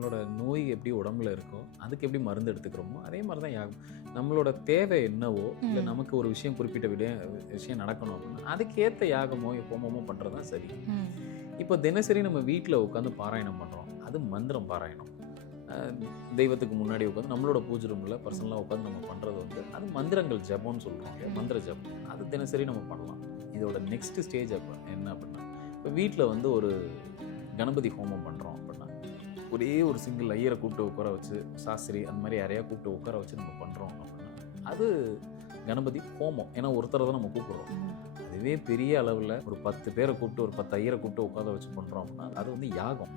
நம்மளோட நோய் எப்படி உடம்புல இருக்கோ அதுக்கு எப்படி மருந்து எடுத்துக்கிறோமோ அதே மாதிரி தான் யாகம். நம்மளோட தேவை என்னவோ இல்லை நமக்கு ஒரு விஷயம் குறிப்பிட்ட விஷயம் நடக்கணும் அப்படின்னா அதுக்கேற்ற யாகமோ ஹோமமோ பண்ணுறது தான் சரி. இப்போ தினசரி நம்ம வீட்டில் உட்காந்து பாராயணம் பண்ணுறோம், அது மந்திரம் பாராயணம். தெய்வத்துக்கு முன்னாடி உட்காந்து நம்மளோட பூஜை ரூமில் பர்சனலாக உட்காந்து நம்ம பண்ணுறது வந்து அது மந்திரங்கள் ஜபம்னு சொல்கிறோம் இல்லையா, மந்திர ஜபம். அது தினசரி நம்ம பண்ணலாம். இதோட நெக்ஸ்ட் ஸ்டேஜ் அப்போ என்ன அப்படின்னா, இப்போ வீட்டில் வந்து ஒரு கணபதி ஹோமம் பண்ணுறோம் அப்படின்னா ஒரே ஒரு சிங்கிள் ஐயரை கூப்பிட்டு உட்கார வச்சு, சாஸ்திரி அந்த மாதிரி யாரையா கூப்பிட்டு உட்கார வச்சு நம்ம பண்ணுறோம் அப்படின்னா அது கணபதி ஹோமம். ஏன்னா ஒருத்தரை தான் நம்ம கூப்பிடுறோம். அதுவே பெரிய அளவில் ஒரு 10 பேரை கூப்பிட்டு ஒரு 10 ஐயரை கூப்பிட்டு உட்கார வச்சு பண்ணுறோம் அப்படின்னா அது வந்து யாகம்.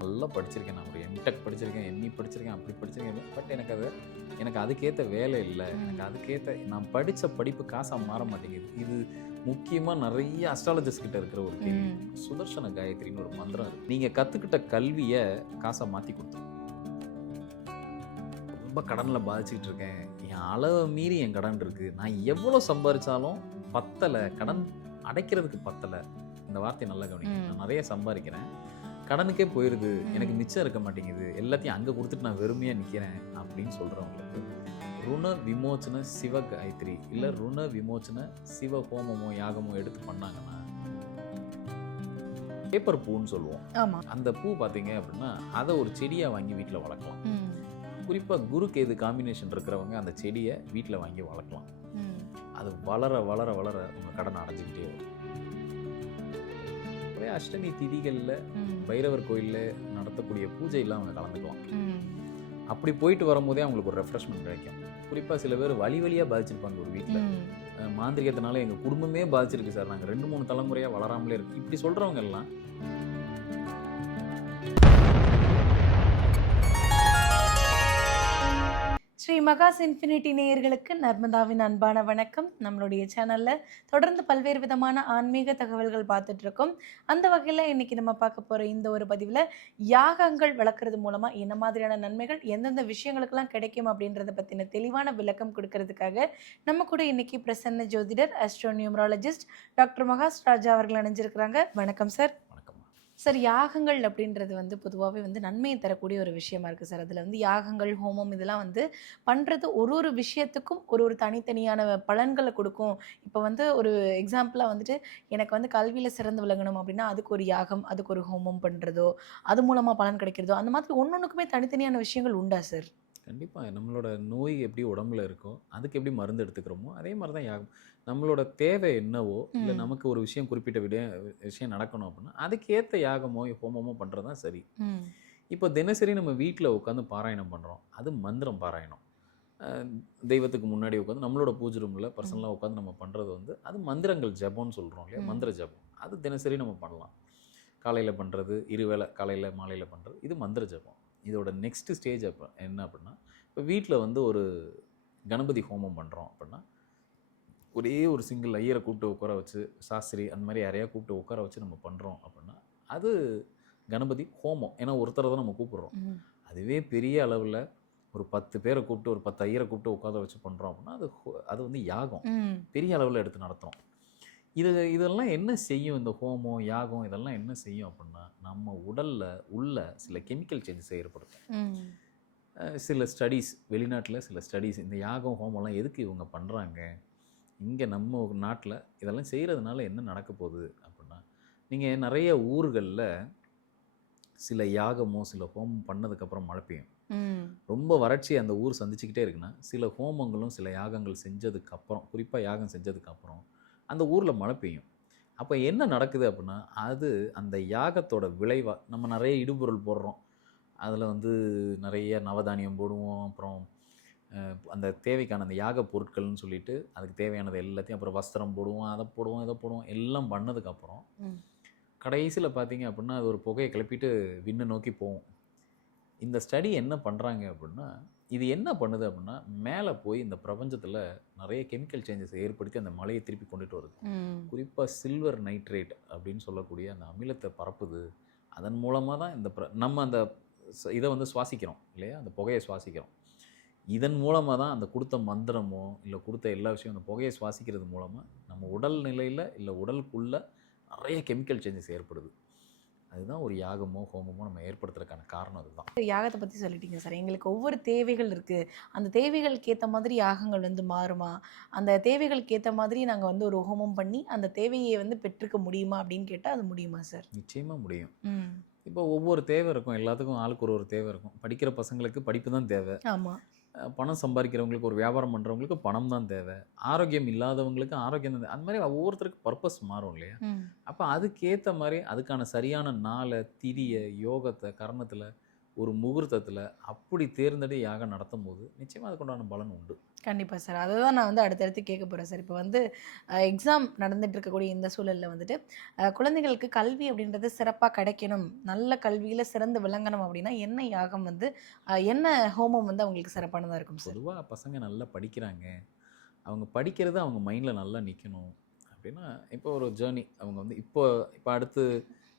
நல்லா படிச்சிருக்கேன், நான் ஒரு எம்டெக் படிச்சிருக்கேன், எம்இ படிச்சிருக்கேன், அப்படி படிச்சிருக்கேன். பட் எனக்கு அதுக்கேற்ற வேலை இல்லை. எனக்கு அதுக்கேற்ற நான் படித்த படிப்பு காசாக மாற மாட்டேங்குது. இது முக்கியமாக நிறைய அஸ்ட்ராலஜிஸ்ட் கிட்ட இருக்கிற ஒரு கேள்வி. சுதர்சன காயத்ரின்னு ஒரு மந்திரம் இருக்கு. நீங்கள் கற்றுக்கிட்ட கல்வியை காசாக மாற்றி கொடுத்தோம். ரொம்ப கடனில் பாதிச்சுக்கிட்டு இருக்கேன், என் அளவை மீறி என் கடன் இருக்குது, நான் எவ்வளோ சம்பாதிச்சாலும் பத்தலை, கடன் அடைக்கிறதுக்கு பத்தலை. இந்த வார்த்தையை நல்லா கவனிங்க. நான் நிறைய சம்பாதிக்கிறேன், கடனுக்கே போயிடுது, எனக்கு மிச்சம் இருக்க மாட்டேங்குது, எல்லாத்தையும் அங்கே கொடுத்துட்டு நான் வெறுமையாக நிற்கிறேன் அப்படின்னு சொல்கிறவங்களுக்கு ருண விமோச்சன சிவ காயத்ரி இல்லை ருண விமோச்சன சிவ ஹோமமோ யாகமோ எடுத்து பண்ணாங்கன்னா பேப்பர் பூன்னு சொல்லுவோம். அந்த பூ பார்த்தீங்க அப்படின்னா அதை ஒரு செடியாக வாங்கி வீட்டில் வளர்க்கலாம். குறிப்பாக குரு கேது காம்பினேஷன் இருக்கிறவங்க அந்த செடியை வீட்டில் வாங்கி வளர்க்கலாம். அது வளர வளர வளர உங்கள் கடன் அடைஞ்சிக்கிட்டே வரும். அஷ்டமி திதிகளில் பைரவர் கோயிலில் நடத்தக்கூடிய பூஜையெல்லாம் அவங்க கலந்துக்கலாம். அப்படி போயிட்டு வரும்போதே அவங்களுக்கு ஒரு ரெஃப்ரெஷ்மெண்ட் கிடைக்கும். குறிப்பாக சில பேர் வழியாக பாதிச்சிருப்பாங்க. ஒரு வீட்டில் மாந்திரிகத்தினால எங்கள் குடும்பமே பாதிச்சிருக்கு சார், நாங்கள் 2-3 தலைமுறையாக வளராமலே இருக்கு, இப்படி சொல்கிறவங்க எல்லாம் ஸ்ரீ மகாஸ் இன்ஃபினிட்டி நேயர்களுக்கு நர்மதாவின் அன்பான வணக்கம். நம்மளுடைய சேனலில் தொடர்ந்து பல்வேறு விதமான ஆன்மீக தகவல்கள் பார்த்துட்டு இருக்கோம். அந்த வகையில் இன்னைக்கு நம்ம பார்க்க போகிற இந்த ஒரு பதிவில் யாகங்கள் வளர்க்குறது மூலமாக என்ன மாதிரியான நன்மைகள், எந்தெந்த விஷயங்களுக்கெல்லாம் கிடைக்கும் அப்படின்றத பற்றின தெளிவான விளக்கம் கொடுக்கறதுக்காக நம்ம கூட இன்னைக்கு பிரசன்ன ஜோதிடர், ஆஸ்ட்ரோ நியூமராலஜிஸ்ட் டாக்டர் மகாஸ் ராஜா அவர்கள் அணிஞ்சிருக்கிறாங்க. வணக்கம் சார். சார், யாகங்கள் அப்படின்றது வந்து பொதுவாகவே வந்து நன்மையை தரக்கூடிய ஒரு விஷயமா இருக்குது சார். அதில் வந்து யாகங்கள், ஹோமம் இதெல்லாம் வந்து பண்ணுறது ஒரு விஷயத்துக்கும் ஒரு தனித்தனியான பலன்களை கொடுக்கும். இப்போ வந்து ஒரு எக்ஸாம்பிளாக வந்துட்டு எனக்கு வந்து கல்வியில் சிறந்து விளங்கணும் அப்படின்னா அதுக்கு ஒரு யாகம், அதுக்கு ஒரு ஹோமம் பண்ணுறதோ, அது மூலமாக பலன் கிடைக்கிறதோ, அந்த மாதிரி ஒன்னொன்றுக்குமே தனித்தனியான விஷயங்கள் உண்டா சார்? கண்டிப்பாக. நம்மளோட நோய் எப்படி உடம்புல இருக்கோ அதுக்கு எப்படி மருந்து எடுத்துக்கிறோமோ அதே மாதிரி தான் யாகம். நம்மளோட தேவை என்னவோ இல்லை நமக்கு ஒரு விஷயம் குறிப்பிட்ட விஷயம் நடக்கணும் அப்படின்னா அதுக்கேற்ற யாகமோ ஹோமமோ பண்ணுறது தான் சரி. இப்போ தினசரி நம்ம வீட்டில் உட்காந்து பாராயணம் பண்ணுறோம், அது மந்திரம் பாராயணம். தெய்வத்துக்கு முன்னாடி உட்காந்து நம்மளோட பூஜை ரூமில் பர்சனலாக உட்காந்து நம்ம பண்ணுறது வந்து அது மந்திரங்கள் ஜபம்னு சொல்கிறோம் இல்லையா, மந்திர ஜபம். அது தினசரி நம்ம பண்ணலாம். காலையில் பண்ணுறது, இருவேளை காலையில் மாலையில் பண்ணுறது, இது மந்திர ஜபம். இதோட நெக்ஸ்ட் ஸ்டேஜ் அப்போ என்ன அப்படின்னா, இப்போ வீட்டில் வந்து ஒரு கணபதி ஹோமம் பண்ணுறோம் அப்படின்னா ஒரே ஒரு சிங்கிள் ஐயரை கூப்பிட்டு உட்கார வச்சு, சாஸ்திரி அந்த மாதிரி யாரையா கூப்பிட்டு உட்கார வச்சு நம்ம பண்ணுறோம் அப்படின்னா அது கணபதி ஹோமம். ஏன்னா ஒருத்தரை தான் நம்ம கூப்பிடுறோம். அதுவே பெரிய அளவில் ஒரு 10 பேரை கூப்பிட்டு ஒரு 10 ஐயரை கூப்பிட்டு உட்கார வச்சு பண்ணுறோம் அப்படின்னா அது வந்து யாகம், பெரிய அளவில் எடுத்து நடத்துகிறோம். இதெல்லாம் என்ன செய்யும், இந்த ஹோமம் யாகம் இதெல்லாம் என்ன செய்யும் அப்படின்னா நம்ம உடலில் உள்ள சில கெமிக்கல் சேஞ்சஸ் ஏற்படுத்தும். சில ஸ்டடீஸ், வெளிநாட்டில் சில ஸ்டடீஸ் இந்த யாகம் ஹோமம்லாம் எதுக்கு இவங்க பண்ணுறாங்க, இங்கே நம்ம நாட்டில் இதெல்லாம் செய்கிறதுனால என்ன நடக்க போகுது அப்படின்னா, நீங்கள் நிறைய ஊர்களில் சில யாகமோ சில ஹோமம் பண்ணதுக்கப்புறம் மழை பெய்யும். ரொம்ப வறட்சி அந்த ஊர் சந்திச்சுக்கிட்டே இருக்குன்னா சில ஹோமங்களும் சில யாகங்கள் செஞ்சதுக்கப்புறம், குறிப்பாக யாகம் செஞ்சதுக்கப்புறம் அந்த ஊரில் மழை பெய்யும். அப்போ என்ன நடக்குது அப்படின்னா அது அந்த யாகத்தோட விளைவாக நம்ம நிறைய இடுபொருள் போடுறோம். அதில் வந்து நிறைய நவதானியம் போடுவோம், அப்புறம் அந்த தேவைக்கான அந்த யாக பொருட்கள்னு சொல்லிட்டு அதுக்கு தேவையானது எல்லாத்தையும், அப்புறம் வஸ்திரம் போடுவோம், அதை போடுவோம், இதை போடுவோம், எல்லாம் பண்ணதுக்கப்புறம் கடைசியில் பார்த்தீங்க அப்படின்னா அது ஒரு புகையை கிளப்பிட்டு விண்ணை நோக்கி போகும். இந்த ஸ்டடி என்ன பண்ணுறாங்க அப்படின்னா, இது என்ன பண்ணுது அப்படின்னா மேலே போய் இந்த பிரபஞ்சத்தில் நிறைய கெமிக்கல் சேஞ்சஸ் ஏற்படுத்தி அந்த மலையை திருப்பி கொண்டுட்டு வருது. குறிப்பாக சில்வர் நைட்ரேட் அப்படின்னு சொல்லக்கூடிய அந்த அமிலத்தை பரப்புது. அதன் மூலமாக தான் இந்த நம்ம அந்த இதை வந்து சுவாசிக்கிறோம் இல்லையா, அந்த புகையை சுவாசிக்கிறோம். இதன் மூலமாக தான் அந்த கொடுத்த மந்திரமோ இல்லை கொடுத்த எல்லா விஷயம் அந்த புகையை சுவாசிக்கிறது மூலமாக நம்ம உடல் நிலையில் இல்லை உடலுக்குள்ளே நிறைய கெமிக்கல் சேஞ்சஸ் ஏற்படுது. அதுதான் ஒரு யாகமோ ஹோமமோ நம்ம ஏற்படுத்துறதுக்கான காரணம் அதுதான். யாகத்தை பத்தி சொல்லிட்டீங்க சார். எங்களுக்கு ஒவ்வொரு தேவைகள் இருக்கு. அந்த தேவைகளுக்கு ஏத்த மாதிரி யாகங்கள் வந்து மாறுமா? அந்த தேவைகளுக்கு ஏத்த மாதிரி நாங்க வந்து ஒரு ஹோமம் பண்ணி, அந்த தேவையை வந்து பெற்றுக்க முடியுமா? அப்படின்னு கேட்டா அது முடியுமா சார்? நிச்சயமா முடியும். ம். இப்போ ஒவ்வொரு தேவை இருக்கும். எல்லாத்துக்கும் ஆளுக்கு ஒரு ஒரு தேவை இருக்கும். படிக்கிற பசங்களுக்கு படிப்பு தான் தேவை. ஆமா. பணம் சம்பாதிக்கிறவங்களுக்கு, ஒரு வியாபாரம் பண்ணுறவங்களுக்கு பணம் தான் தேவை. ஆரோக்கியம் இல்லாதவங்களுக்கு ஆரோக்கியம் தான் அந்த மாதிரி ஒவ்வொருத்தருக்கு பர்ப்பஸ் மாறும் இல்லையா? ம். அப்போ அதுக்கேற்ற மாதிரி அதுக்கான சரியான நாளை, திதியை, யோகத்தை, கர்ணத்தில், ஒரு முகூர்த்தத்தில் அப்படி தேர்ந்தெடுத்து யாகம் நடத்தும் போது நிச்சயமாக அதுக்குண்டான பலன் உண்டு. கண்டிப்பா சார். அததான் நான் வந்து அடுத்தடுத்து கேட்க போறேன் சார். இப்ப வந்து எக்ஸாம் நடந்துட்டு இருக்கக்கூடிய இந்த சூழல்ல வந்துட்டு, குழந்தைகளுக்கு கல்வி அப்படின்றது சிறப்பா கிடைக்கணும், நல்ல கல்வியில சிறந்து விளங்கணும் அப்படின்னா, என்ன யாகம் வந்து என்ன ஹோமம் வந்து அவங்களுக்கு சிறப்பானதா இருக்கும் சார்? பொதுவாக பசங்க நல்லா படிக்கிறாங்க, அவங்க படிக்கிறது அவங்க மைண்டில் நல்லா நிற்கணும் அப்படின்னா, இப்போ ஒரு ஜேர்னி அவங்க வந்து இப்போ இப்போ அடுத்து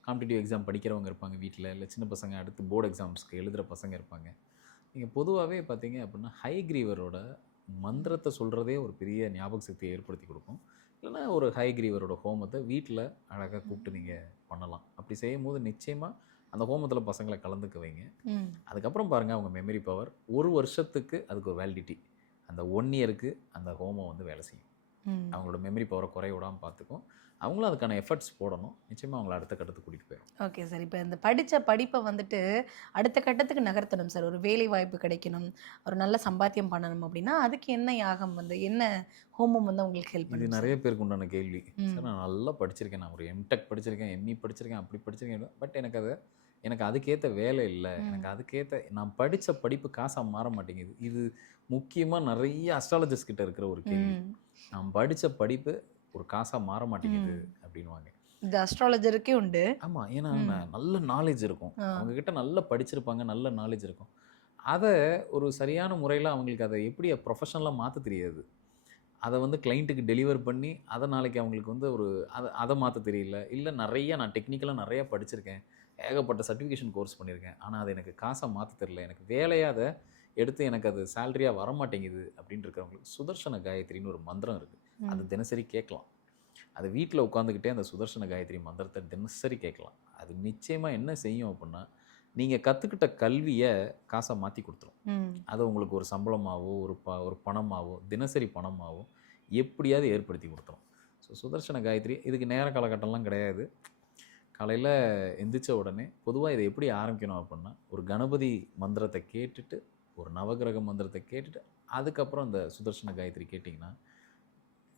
காம்படிட்டிவ் எக்ஸாம் படிக்கிறவங்க இருப்பாங்க வீட்டில், இல்லை சின்ன பசங்க அடுத்து போர்டு எக்ஸாம்ஸ்க்கு எழுதுகிற பசங்க இருப்பாங்க. நீங்கள் பொதுவாகவே பார்த்தீங்க அப்படின்னா ஹைக்ரீவரோட மந்திரத்தை சொல்கிறதே ஒரு பெரிய ஞாபக சக்தியை ஏற்படுத்தி கொடுக்கும். இல்லைன்னா ஒரு ஹைக்ரீவரோட ஹோமத்தை வீட்டில் அழகாக கூப்பிட்டு நீங்கள் பண்ணலாம். அப்படி செய்யும் போது நிச்சயமாக அந்த ஹோமத்தில் பசங்களை கலந்துக்க வைங்க. ம். அதுக்கப்புறம் பாருங்கள் அவங்க மெமரி பவர் ஒரு வருஷத்துக்கு அதுக்கு ஒரு வேலிடிட்டி. அந்த 1 இயருக்கு அந்த ஹோமம் வந்து வேலை செய்யும். ம். அவங்களோட மெமரி பவரை குறைய விடாமல் பார்த்துக்கும். அவங்களும் அதுக்கான எஃபர்ட்ஸ் போடணும். நிச்சயமாக அவங்கள அடுத்த கட்டத்துக்கு கூட்டிகிட்டு போயிடும். Okay sir. இப்ப இந்த படிச்ச படிப்ப வந்துட்டு அடுத்த கட்டத்துக்கு நகர்த்தணும் சார். ஒரு வேலை வாய்ப்பு கிடைக்கணும், ஒரு நல்ல சம்பாத்தியம் பண்ணணும் அப்படின்னா, அதுக்கு என்ன யாகம் வந்து என்ன ஹோமம் வந்து உங்களுக்கு ஹெல்ப் இது பண்ணும் சார்? நிறைய பேருக்கு உண்டான கேள்வி. ம். சார் நான் நல்லா படிச்சிருக்கேன், நான் ஒரு எம்டெக் படிச்சிருக்கேன், எம்இ படிச்சிருக்கேன், அப்படி படிச்சிருக்கேன். பட் எனக்கு அதுக்கேற்ற வேலை இல்லை, ம். எனக்கு அதுக்கேற்ற நான் படித்த படிப்பு காசாக மாற மாட்டேங்குது. இது முக்கியமாக நிறைய அஸ்ட்ராலஜிஸ்ட் கிட்ட இருக்கிற ஒரு கேள்வி. ம். நான் படித்த படிப்பு ஒரு காசாக மாற மாட்டேங்குது ம். அப்படின்வாங்க. இது அஸ்ட்ராலஜருக்கே உண்டு. ஆமாம், ஏன்னா ம். நல்ல நாலேஜ் இருக்கும், ஆ. அவங்கக்கிட்ட நல்லா படிச்சிருப்பாங்க, நல்ல நாலேஜ் இருக்கும். அதை ஒரு சரியான முறையில் அவங்களுக்கு அதை எப்படி ப்ரொஃபஷனலாக மாற்ற தெரியாது. அதை வந்து கிளைண்ட்டுக்கு டெலிவர் பண்ணி அதை நாளைக்கு அவங்களுக்கு வந்து ஒரு அதை மாற்ற தெரியல. இல்லை நிறைய நான் டெக்னிக்கலாக நிறையா படிச்சிருக்கேன், ஏகப்பட்ட சர்டிஃபிகேஷன் கோர்ஸ் பண்ணியிருக்கேன், ஆனால் அது எனக்கு காசாக மாற்ற தெரியல, எனக்கு வேலையாக அதை எடுத்து எனக்கு அது சேலரியாக வர மாட்டேங்குது அப்படின்னு இருக்கிறவங்களுக்கு சுதர்சன காயத்ரின்னு ஒரு மந்திரம் இருக்குது. அது ம். தினசரி கேட்கலாம். அது வீட்டில் உட்காந்துக்கிட்டே அந்த சுதர்சன காயத்ரி மந்திரத்தை தினசரி கேட்கலாம். அது நிச்சயமாக என்ன செய்யும் அப்படின்னா, நீங்கள் கற்றுக்கிட்ட கல்வியை காசாக மாற்றி கொடுத்துரும். ம். அது உங்களுக்கு ஒரு சம்பளமாகவோ ஒரு பணமாகவோ தினசரி பணமாகவோ எப்படியாவது ஏற்படுத்தி கொடுத்துரும். ஸோ சுதர்சன காயத்ரி இதுக்கு நேர காலகட்டம்லாம் கிடையாது. காலையில் எந்திரிச்ச உடனே பொதுவாக இதை எப்படி ஆரம்பிக்கணும் அப்படின்னா, ஒரு கணபதி மந்திரத்தை கேட்டுட்டு, ஒரு நவகிரக மந்திரத்தை கேட்டுட்டு, அதுக்கப்புறம் அந்த சுதர்சன காயத்ரி கேட்டிங்கன்னா,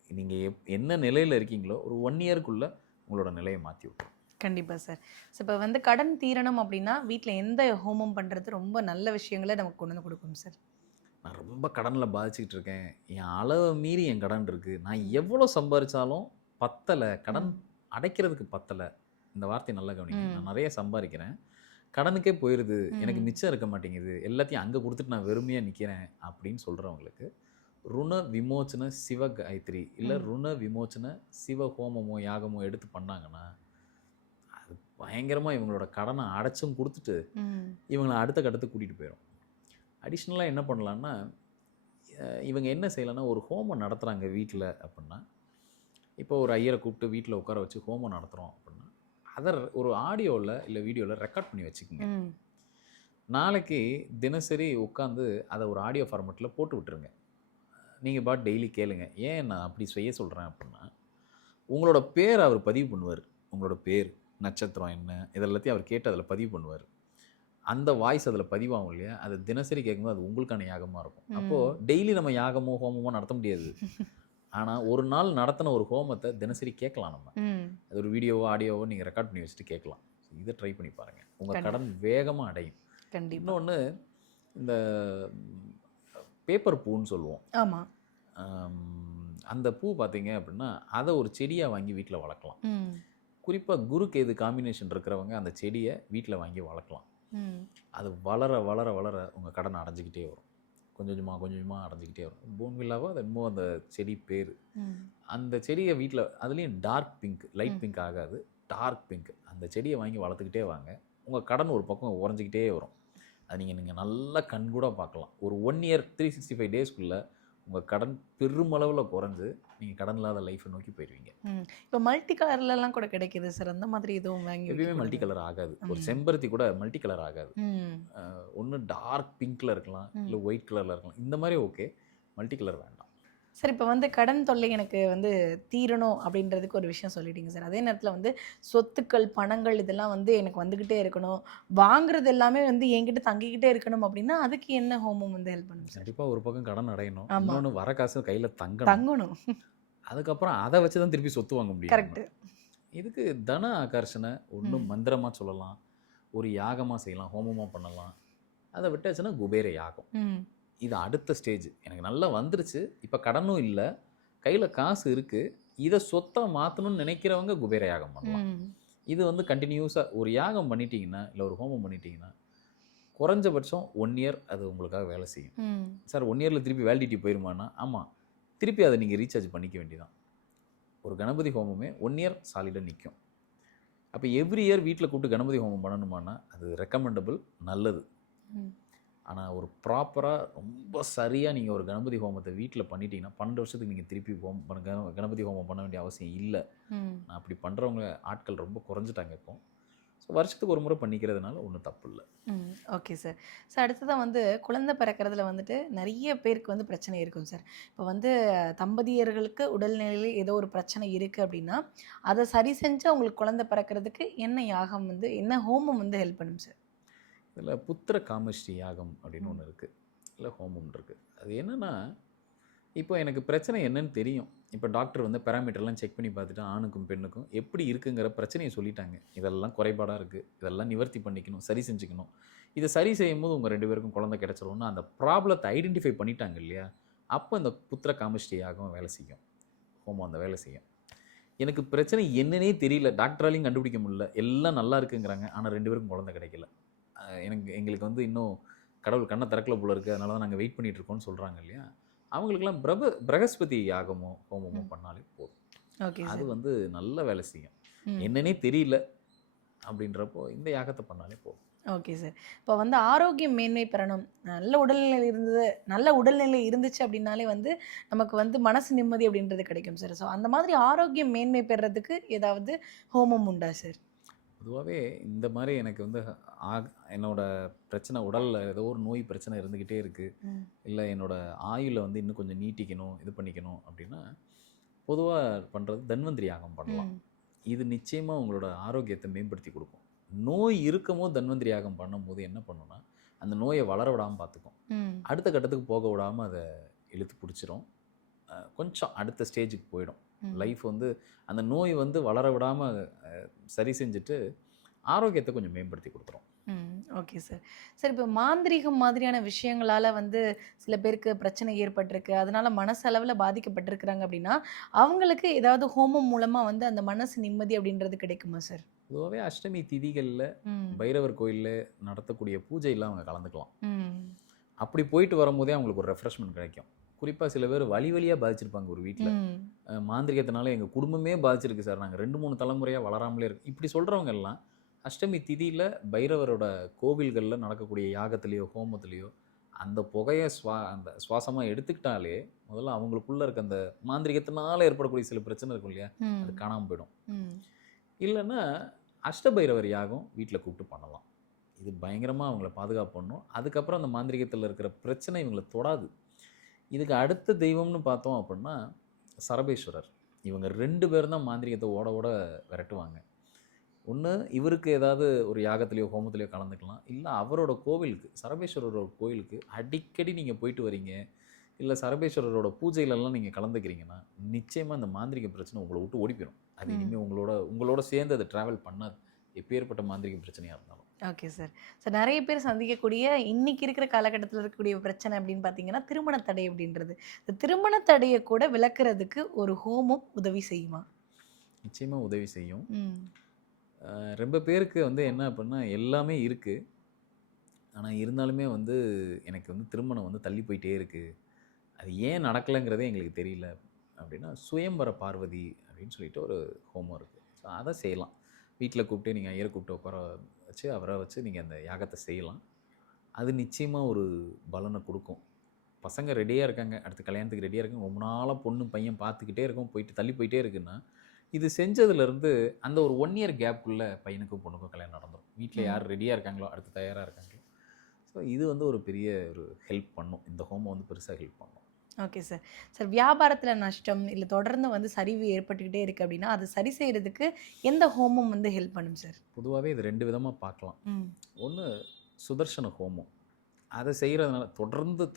நீங்கள் என்ன நிலையில் இருக்கீங்களோ ஒரு 1 இயருக்குள்ளே உங்களோட நிலையை மாற்றி விட்டுரும். கண்டிப்பா சார். ஸோ இப்ப வந்து கடன் தீரணும் அப்படின்னா, வீட்ல எந்த ஹோமம் பண்றது ரொம்ப நல்ல விஷயங்கள நமக்கு கொண்டு வந்து கொடுக்கும் சார்? நான் ரொம்ப கடனில் பாதிச்சுக்கிட்டு இருக்கேன், என் அளவை மீறி என் கடன் இருக்குது, நான் எவ்வளோ சம்பாதிச்சாலும் பத்தலை, கடன் ம். அடைக்கிறதுக்கு பத்தலை. இந்த வார்த்தையை நல்லா கவனிங்க. ம். நான் நிறைய சம்பாதிக்கிறேன், கடனுக்கே போயிடுது, எனக்கு ம். மிச்சம் இருக்க மாட்டேங்குது, எல்லாத்தையும் அங்கே கொடுத்துட்டு நான் வெறுமையாக நிற்கிறேன் அப்படின்னு சொல்கிறவங்களுக்கு ருண விமோச்சன சிவ காயத்ரி இல்லை ம். ருண விமோச்சன சிவ ஹோமமோ யாகமோ எடுத்து பண்ணாங்கன்னா, அது பயங்கரமாக இவங்களோட கடனை அடைச்சும் கொடுத்துட்டு ம். இவங்களை அடுத்த கட்டத்துக்கு கூட்டிகிட்டு போயிடும். அடிஷ்னலாக என்ன பண்ணலான்னா, இவங்க என்ன செய்யலாம்னா, ஒரு ஹோமம் நடத்துகிறாங்க வீட்டில் அப்படின்னா, இப்போ ஒரு ஐயரை கூப்பிட்டு வீட்டில் உட்கார வச்சு ஹோமம் நடத்துகிறோம் அப்படின்னா, அதை ஒரு ஆடியோவில் இல்லை வீடியோவில் ரெக்கார்ட் பண்ணி வச்சுக்கோங்க. ம். நாளைக்கு தினசரி உட்காந்து அதை ஒரு ஆடியோ ஃபார்மேட்டில் போட்டு விட்டுருங்க. நீங்கள் பாட்டு டெய்லி கேளுங்க. ஏன் நான் அப்படி செய்ய சொல்கிறேன் அப்படின்னா, உங்களோட பேர் அவர் பதிவு பண்ணுவார். உங்களோட பேர், நட்சத்திரம் என்ன, இதெல்லாத்தையும் அவர் கேட்டு அதில் பதிவு பண்ணுவார். அந்த வாய்ஸ் அதில் பதிவாகும் இல்லையா, அது தினசரி கேட்கும்போது அது உங்களுக்கான யாகமாக இருக்கும். அப்போது டெய்லி நம்ம யாகமோ ஹோமமோ நடத்த முடியாது. ஆனால் ஒரு நாள் நடத்தின ஒரு ஹோமத்தை தினசரி கேட்கலாம் நம்ம. ம். அது ஒரு வீடியோவோ ஆடியோவோ நீங்கள் ரெக்கார்ட் பண்ணி வச்சுட்டு கேட்கலாம். இதை ட்ரை பண்ணி பாருங்கள், உங்கள் கண்டிப்பா. கடன் வேகமாக அடையும். கண்டிப்பா. இன்னொன்று, இந்த பேப்பர் பூன்னு சொல்லுவோம். ஆமா. அந்த பூ பார்த்தீங்க அப்படின்னா, அதை ஒரு செடியாக வாங்கி வீட்டில் வளர்க்கலாம். ம். குறிப்பாக குரு கேது காம்பினேஷன் இருக்கிறவங்க அந்த செடியை வீட்டில் வாங்கி வளர்க்கலாம். ம். அது வளர வளர வளர உங்கள் கடன் அடைஞ்சிக்கிட்டே வரும். கொஞ்சம் கொஞ்சமாக அடைஞ்சிக்கிட்டே வரும். போன்வில்லாவோ அது என்னமோ அந்த செடி பேர். ம். அந்த செடியை வீட்டில், அதுலேயும் டார்க் பிங்க், லைட் ம். பிங்க் ஆகாது, டார்க் பிங்க், அந்த செடியை வாங்கி வளர்த்துக்கிட்டே வாங்க. உங்கள் கடன் ஒரு பக்கம் உறைஞ்சிக்கிட்டே வரும். அது நீங்கள் நல்லா கண்கூட பார்க்கலாம். ஒரு 1 இயர் 365 டேஸ்க்குள்ளே உங்கள் கடன் பெருமளவில் குறைஞ்சு நீங்கள் கடன் இல்லாத லைஃப்பை நோக்கி போயிடுவீங்க. இப்போ மல்டி கலர்லலாம் கூட கிடைக்குது சார், அந்த மாதிரி எதுவும் வாங்கி எப்பயுமே மல்டி கலர் ஆகாது. ஒரு செம்பருத்தி கூட மல்டி கலர் ஆகாது. ஒன்று டார்க் பிங்க்கில் இருக்கலாம், இல்லை ஒயிட் கலரில் இருக்கலாம். இந்த மாதிரி ஓகே, மல்டி கலர் வேண்டாம். சார் இப்போ வந்து கடன் தொல்லை எனக்கு வந்து தீரணும் அப்படின்றதுக்கு ஒரு விஷயம் சொல்லிட்டீங்க சார். அதே நேரத்தில் வந்து சொத்துக்கள், பணங்கள் இதெல்லாம் வந்து எனக்கு வந்துக்கிட்டே இருக்கணும், வாங்குறது எல்லாமே வந்து என்கிட்ட தங்கிக்கிட்டே இருக்கணும் அப்படின்னா அதுக்கு என்ன ஹோமம் வந்து ஹெல்ப் பண்ணும் சார்? கண்டிப்பாக ஒரு பக்கம் கடன் அடையணும், ஆமாம், இன்னொன்று வர காசு கையில் தங்கணும். தங்கணும். அதுக்கப்புறம் அதை வச்சு தான் திருப்பி சொத்து வாங்க முடியும். கரெக்டு. இதுக்கு தன ஆகர்ஷணை ஒன்று மந்திரமாக சொல்லலாம், ஒரு யாகமாக செய்யலாம், ஹோமமாக பண்ணலாம். அதை விட்டாச்சுன்னா குபேர யாகம். இது அடுத்த ஸ்டேஜ். எனக்கு நல்லா வந்துருச்சு, இப்போ கடனும் இல்லை, கையில் காசு இருக்குது, இதை சொத்தாக மாற்றணும்னு நினைக்கிறவங்க குபேர யாகம் பண்ணலாம். இது வந்து கண்டினியூஸாக ஒரு யாகம் பண்ணிட்டீங்கன்னா, இல்லை ஒரு ஹோமம் பண்ணிட்டீங்கன்னா குறைஞ்சபட்சம் 1 இயர் அது உங்களுக்காக வேலை செய்யும். சார் 1 இயரில் திருப்பி வேலிடிட்டி போயிருமானா, ஆமாம், திருப்பி அதை நீங்கள் ரீசார்ஜ் பண்ணிக்க வேண்டியதான். ஒரு கணபதி ஹோமமே 1 இயர் சாலிடாக நிற்கும். அப்போ எவ்ரி இயர் வீட்டில் கூப்பிட்டு கணபதி ஹோமம் பண்ணணுமானா அது ரெக்கமெண்டபிள், நல்லது. ஆனால் ஒரு ப்ராப்பராக ரொம்ப சரியாக நீங்கள் ஒரு கணபதி ஹோமத்தை வீட்டில் பண்ணிட்டீங்கன்னா 12 வருஷத்துக்கு நீங்கள் திருப்பி கணபதி ஹோமம் பண்ண வேண்டிய அவசியம் இல்லை. நான் அப்படி பண்ணுறவங்க ஆட்கள் ரொம்ப குறைஞ்சிட்டாங்க இப்போ. ஸோ வருஷத்துக்கு ஒரு முறை பண்ணிக்கிறதுனால ஒன்றும் தப்பு இல்லை. Okay sir. சார் அடுத்ததான் வந்து குழந்தை பிறக்கிறதுல வந்துட்டு நிறைய பேருக்கு வந்து பிரச்சனை இருக்கும் சார். இப்போ வந்து தம்பதியர்களுக்கு உடல்நிலையில் ஏதோ ஒரு பிரச்சனை இருக்குது அப்படின்னா அதை சரி செஞ்சு அவங்களுக்கு குழந்தை பிறக்கிறதுக்கு என்ன யாகம் வந்து, என்ன ஹோமம் வந்து ஹெல்ப் பண்ணும் சார்? இதில் புத்திர காமஸ்ரீ யாகம் அப்படின்னு ஒன்று இருக்குது, இல்லை ஹோமம் இருக்குது. அது என்னென்னா, இப்போ எனக்கு பிரச்சனை என்னன்னு தெரியும். இப்போ டாக்டர் வந்து பேராமீட்டர்லாம் செக் பண்ணி பார்த்துட்டு ஆணுக்கும் பெண்ணுக்கும் எப்படி இருக்குங்கிற பிரச்சனையை சொல்லிட்டாங்க. இதெல்லாம் குறைபாடாக இருக்குது, இதெல்லாம் நிவர்த்தி பண்ணிக்கணும், சரி செஞ்சுக்கணும். இதை சரி செய்யும் போது உங்கள் 2 பேருக்கும் குழந்தை கிடச்சிரும்னு அந்த ப்ராப்ளத்தை ஐடென்டிஃபை பண்ணிட்டாங்க இல்லையா, அப்போ இந்த புத்திர காமஸ்ரீ யாகம் வேலை செய்யும், ஹோமம் அந்த வேலை செய்யும். எனக்கு பிரச்சனை என்னன்னே தெரியல, டாக்டராலையும் கண்டுபிடிக்க முடியல, எல்லாம் நல்லா இருக்குங்கிறாங்க, ஆனால் 2 பேருக்கும் குழந்தை கிடைக்கல. எங்களுக்கு வந்து இன்னும் கடவுள் கண்ணை திறக்கல போல இருக்குது, அதனால தான் நாங்கள் வெயிட் பண்ணிகிட்டு இருக்கோம்னு சொல்கிறாங்க இல்லையா, அவங்களுக்கெல்லாம் பிரகஸ்பதி யாகமோ ஹோமமோ பண்ணாலே போதும். அது வந்து நல்ல வேலை செய்யும். என்னன்னே தெரியல அப்படின்றப்போ இந்த யாகத்தை பண்ணாலே போதும். Okay sir. இப்போ வந்து ஆரோக்கியம் மேன்மை பெறணும், நல்ல உடல்நிலை இருந்துச்சு அப்படின்னாலே வந்து நமக்கு வந்து மனசு நிம்மதி அப்படின்றது கிடைக்கும் சார். ஸோ அந்த மாதிரி ஆரோக்கியம் மேன்மை பெறதுக்கு ஏதாவது ஹோமம் உண்டா சார்? பொதுவாகவே இந்த மாதிரி எனக்கு வந்து என்னோட பிரச்சனை, உடலில் ஏதோ ஒரு நோய் பிரச்சனை இருந்துக்கிட்டே இருக்குது, இல்லை என்னோட ஆயுளை வந்து இன்னும் கொஞ்சம் நீட்டிக்கணும், இது பண்ணிக்கணும் அப்படின்னா பொதுவாக பண்ணுறது தன்வந்திரி யாகம் பண்ணலாம். இது நிச்சயமாக உங்களோட ஆரோக்கியத்தை மேம்படுத்தி கொடுக்கும். நோய் இருக்கும் போது தன்வந்திரி யாகம் பண்ணும்போது என்ன பண்ணுன்னா, அந்த நோயை வளர விடாமல் பார்த்துக்கும், அடுத்த கட்டத்துக்கு போக விடாமல் அதை இழுத்து பிடிச்சிரும், கொஞ்சம் அடுத்த ஸ்டேஜுக்கு போயிடும். லைஃப் வந்து அந்த நோய் வந்து வளர விடாமல் சரி செஞ்சுட்டு ஆரோக்கியத்தை கொஞ்சம் மேம்படுத்தி கொடுத்துரும். Okay sir. சார் இப்போ மாந்திரீகம் மாதிரியான விஷயங்களால் வந்து சில பேருக்கு பிரச்சனை ஏற்பட்டிருக்கு, அதனால மனசளவில் பாதிக்கப்பட்டிருக்கிறாங்க அப்படின்னா அவங்களுக்கு ஏதாவது ஹோமம் மூலமாக வந்து அந்த மனசு நிம்மதி அப்படின்றது கிடைக்குமா சார்? பொதுவாகவே அஷ்டமி திதிகளில் பைரவர் கோயிலில் நடத்தக்கூடிய பூஜையெல்லாம் அவங்க கலந்துக்கலாம். அப்படி போயிட்டு வரும்போதே அவங்களுக்கு ஒரு ரெஃப்ரெஷ்மெண்ட் கிடைக்கும். குறிப்பாக சில பேர் வழியாக பாதிச்சிருப்பாங்க ஒரு வீட்டில், மாந்திரிகத்தினால எங்கள் குடும்பமே பாதிச்சிருக்கு சார், நாங்கள் 2-3 தலைமுறையாக வளராமலே இருக்கு, இப்படி சொல்கிறவங்க எல்லாம் அஷ்டமி திதியில் பைரவரோட கோவில்களில் நடக்கக்கூடிய யாகத்திலேயோ ஹோமத்திலேயோ அந்த புகையை அந்த சுவாசமாக எடுத்துக்கிட்டாலே முதல்ல அவங்களுக்குள்ளே இருக்க அந்த மாந்திரிகத்தினால ஏற்படக்கூடிய சில பிரச்சனை இருக்கும் இல்லையா, அது காணாமல் போயிடும். இல்லைன்னா அஷ்டபைரவர் யாகம் வீட்டில் கூப்பிட்டு பண்ணலாம். இது பயங்கரமாக அவங்கள பாதுகாப்பு பண்ணணும். அதுக்கப்புறம் அந்த மாந்திரிகத்தில் இருக்கிற பிரச்சனை இவங்களை தொடாது. இதுக்கு அடுத்த தெய்வம்னு பார்த்தோம் அப்படின்னா சரபேஸ்வரர். இவங்க 2 பேரும் தான் மாந்திரிகத்தை ஓட விரட்டுவாங்க. ஒன்று இவருக்கு ஏதாவது ஒரு யாகத்திலையோ ஹோமத்திலையோ கலந்துக்கலாம், இல்லை அவரோட கோவிலுக்கு, சரபேஸ்வரரோட கோவிலுக்கு அடிக்கடி நீங்கள் போயிட்டு வரீங்க, இல்லை சரபேஸ்வரரோட பூஜையிலெல்லாம் நீங்கள் கலந்துக்கிறீங்கன்னா நிச்சயமாக அந்த மாந்திரிக பிரச்சனை உங்களை விட்டு ஓடி போயிடும். அது இனிமேல் உங்களோட சேர்ந்து அதை ட்ராவல் பண்ணாது, எப்பேற்பட்ட மாந்திரிக பிரச்சனையாக இருந்தாலும். Okay sir. சார் நிறைய பேர் சந்திக்கக்கூடிய இன்னைக்கு இருக்கிற காலகட்டத்தில் இருக்கக்கூடிய பிரச்சனை அப்படின்னு பார்த்தீங்கன்னா திருமண தடை அப்படின்றது. இந்த திருமண தடையை கூட விளக்குறதுக்கு ஒரு ஹோமம் உதவி செய்யுமா? நிச்சயமாக உதவி செய்யும். ரொம்ப பேருக்கு வந்து என்ன அப்படின்னா எல்லாமே இருக்குது, ஆனால் இருந்தாலுமே வந்து எனக்கு வந்து திருமணம் வந்து தள்ளி போயிட்டே இருக்குது, அது ஏன் நடக்கலைங்கிறதே எங்களுக்கு தெரியல அப்படின்னா சுயம்பர பார்வதி அப்படின்னு சொல்லிட்டு ஒரு ஹோமம் இருக்குது. ஸோ அதை செய்யலாம். வீட்டில் கூப்பிட்டு நீங்கள் ஐயரை கூப்பிட்டு உட்கார வச்சு அவரை வச்சு நீங்கள் அந்த யாகத்தை செய்யலாம். அது நிச்சயமாக ஒரு பலனை கொடுக்கும். பசங்க ரெடியாக இருக்காங்க, அடுத்து கல்யாணத்துக்கு ரெடியாக இருக்காங்க, ரொம்ப நாளாக பொண்ணு பையன் பார்த்துக்கிட்டே இருக்கோம், தள்ளி போயிட்டே இருக்குன்னா, இது செஞ்சதுலேருந்து அந்த ஒரு 1 இயர் கேப்புக்குள்ள பையனுக்கும் பொண்ணுக்கும் கல்யாணம் நடந்துடும். வீட்டில் யார் ரெடியாக இருக்காங்களோ, அடுத்து தயாராக இருக்காங்களோ. ஸோ இது வந்து ஒரு பெரிய ஒரு ஹெல்ப் பண்ணும். இந்த ஹோமம் வந்து பெருசாக ஹெல்ப் பண்ணும். Okay sir. சார், வியாபாரத்தில் நஷ்டம் இல்லை தொடர்ந்து வந்து சரிவு ஏற்பட்டுக்கிட்டே இருக்குது அப்படின்னா அது சரி செய்கிறதுக்கு எந்த ஹோமம் வந்து ஹெல்ப் பண்ணும் சார்? பொதுவாகவே இது 2 விதமாக பார்க்கலாம். ஒன்று சுதர்சன ஹோமம். அதை செய்கிறதுனால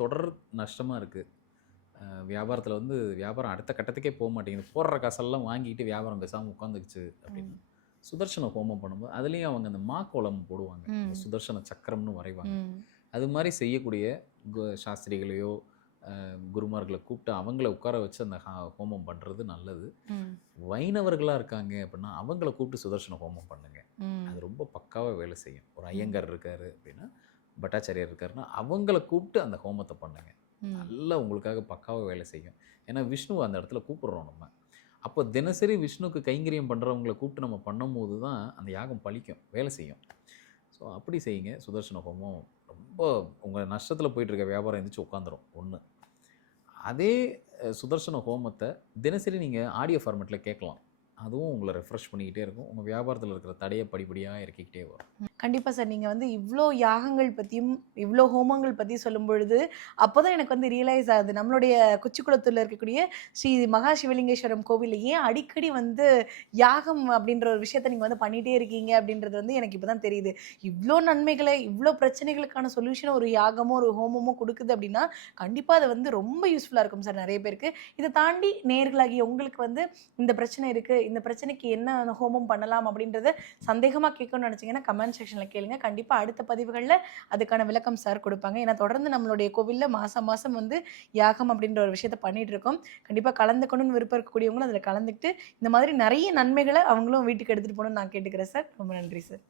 தொடர் நஷ்டமாக இருக்குது. வியாபாரத்தில் வந்து வியாபாரம் அடுத்த கட்டத்துக்கே போக மாட்டேங்குது, போடுற காசெல்லாம் வாங்கிட்டு வியாபாரம் பேசாமல் உட்காந்துக்குச்சு அப்படின்னு சுதர்சன ஹோமம் பண்ணும்போது அதுலேயும் அவங்க அந்த மாக்கோளம் போடுவாங்க, அந்த சுதர்சன சக்கரம்னு வரைவாங்க. அது மாதிரி செய்யக்கூடிய சாஸ்திரிகளையோ குருமார்களை கூப்பிட்டு அவங்கள உட்கார வச்சு அந்த ஹோமம் பண்ணுறது நல்லது. வைணவர்களாக இருக்காங்க அப்படின்னா அவங்கள கூப்பிட்டு சுதர்சன ஹோமம் பண்ணுங்க, அது ரொம்ப பக்காவாக வேலை செய்யும். ஒரு ஐயங்கார் இருக்காரு அப்படின்னா, பட்டாச்சாரியார் இருக்காருன்னா அவங்கள கூப்பிட்டு அந்த ஹோமத்தை பண்ணுங்க, நல்லா உங்களுக்காக பக்காவாக வேலை செய்யும். ஏன்னா விஷ்ணுவை அந்த இடத்துல கூப்பிடுறோம் நம்ம. அப்போ தினசரி விஷ்ணுக்கு கைங்கரியம் பண்ணுறவங்களை கூப்பிட்டு நம்ம பண்ணும்போது தான் அந்த யாகம் பலிக்கும், வேலை செய்யும். ஸோ அப்படி செய்யுங்க. சுதர்சன ஹோமம் ரொம்ப உங்கள் நஷ்டத்தில் போயிட்டு இருக்க வியாபாரம் எழுந்திரிச்சு உட்காந்துரும். ஒன்று. அதே சுதர்சன ஹோமத்தை தினசரி நீங்கள் ஆடியோ ஃபார்மேட்டில் கேட்கலாம், அதுவும் உங்களை ரெஃப்ரெஷ் பண்ணிக்கிட்டே இருக்கும். உங்கள் வியாபாரத்தில் இருக்கிற தடையை படிப்படியாக இறக்கிக்கிட்டே வரும். கண்டிப்பாக சார். நீங்கள் வந்து இவ்வளோ யாகங்கள் பற்றியும் இவ்வளோ ஹோமங்கள் பற்றி சொல்லும் பொழுது அப்போ தான் எனக்கு வந்து ரியலைஸ் ஆகுது, நம்மளுடைய குச்சிக்குளத்தூரில் இருக்கக்கூடிய ஸ்ரீ மகா சிவலிங்கேஸ்வரம் கோவிலில் ஏன் அடிக்கடி வந்து யாகம் அப்படின்ற ஒரு விஷயத்தை நீங்கள் வந்து பண்ணிகிட்டே இருக்கீங்க அப்படின்றது வந்து எனக்கு இப்போ தான் தெரியுது. இவ்வளோ நன்மைகளை, இவ்வளோ பிரச்சனைகளுக்கான சொல்யூஷனை ஒரு யாகமோ ஒரு ஹோமமோ கொடுக்குது அப்படின்னா கண்டிப்பாக அது வந்து ரொம்ப யூஸ்ஃபுல்லாக இருக்கும் சார் நிறைய பேருக்கு. இதை தாண்டி நேர்களாகி உங்களுக்கு வந்து இந்த பிரச்சனை இருக்குது, இந்த பிரச்சனைக்கு என்ன ஹோமம் பண்ணலாம் அப்படின்றத சந்தேகமாக கேட்கணும்னு நினச்சிங்கன்னா கமெண்ட் செக்ஷனில் கேளுங்க. கண்டிப்பாக அடுத்த பதிவுகளில் அதுக்கான விளக்கம் சார் கொடுப்பாங்க. ஏன்னா தொடர்ந்து நம்மளுடைய கோவிலில் மாதம் மாதம் வந்து யாகம் அப்படின்ற ஒரு விஷயத்த பண்ணிட்டு இருக்கோம். கண்டிப்பாக கலந்துக்கணும்னு விருப்பம் இருக்கக்கூடியவங்களும் அதில் கலந்துக்கிட்டு இந்த மாதிரி நிறைய நன்மைகளை அவங்களும் வீட்டுக்கு எடுத்துகிட்டு போகணும்னு நான் கேட்டுக்கிறேன் சார். ரொம்ப நன்றி சார்.